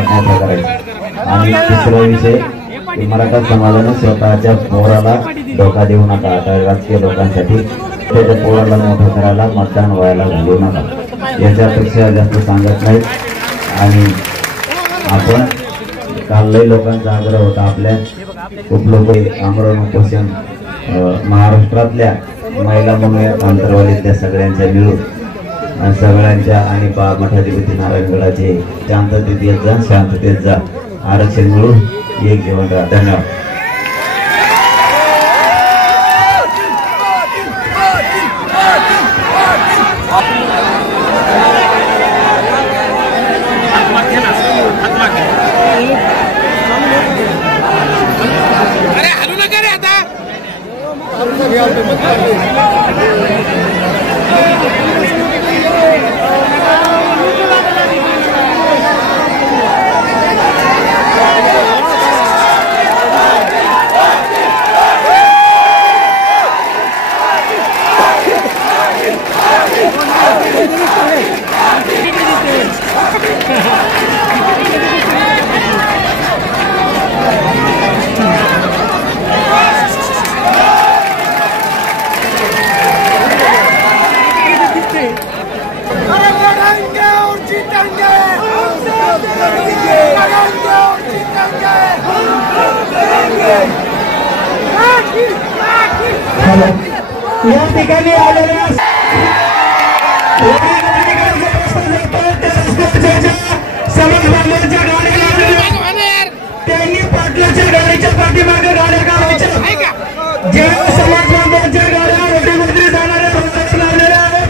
मोठा करायचा। आणि तिसरा विषय की मराठा समाजाने स्वतःच्या पोराला धोका देऊ नका। आता राजकीय लोकांसाठी त्याच्या पोराला मोठं करायला मतदान व्हायला घालू नका, याच्यापेक्षा जास्त सांगत नाही। आणि आपण कालही लोकांचा आग्रह होता, आपल्या खूप लोक आमरण उपोषण महाराष्ट्रातल्या महिला मंडळ आंतरवालीतल्या सगळ्यांच्या मिळून सगळ्यांच्या आणि मठाधिपती नारायणगडाचे शांततेत जा आरक्षण मिळून एक जीवन राहा। धन्यवाद। अरे हलू नका रे आता। या ठिकाणी आलेल्या त्यांनी पाटलाच्या गाडीच्या पाठीमागे गाड्या काढायच्या, ज्या समाज बांधवांच्या गाड्या मुख्यमंत्री जाणाऱ्या लावलेल्या आहेत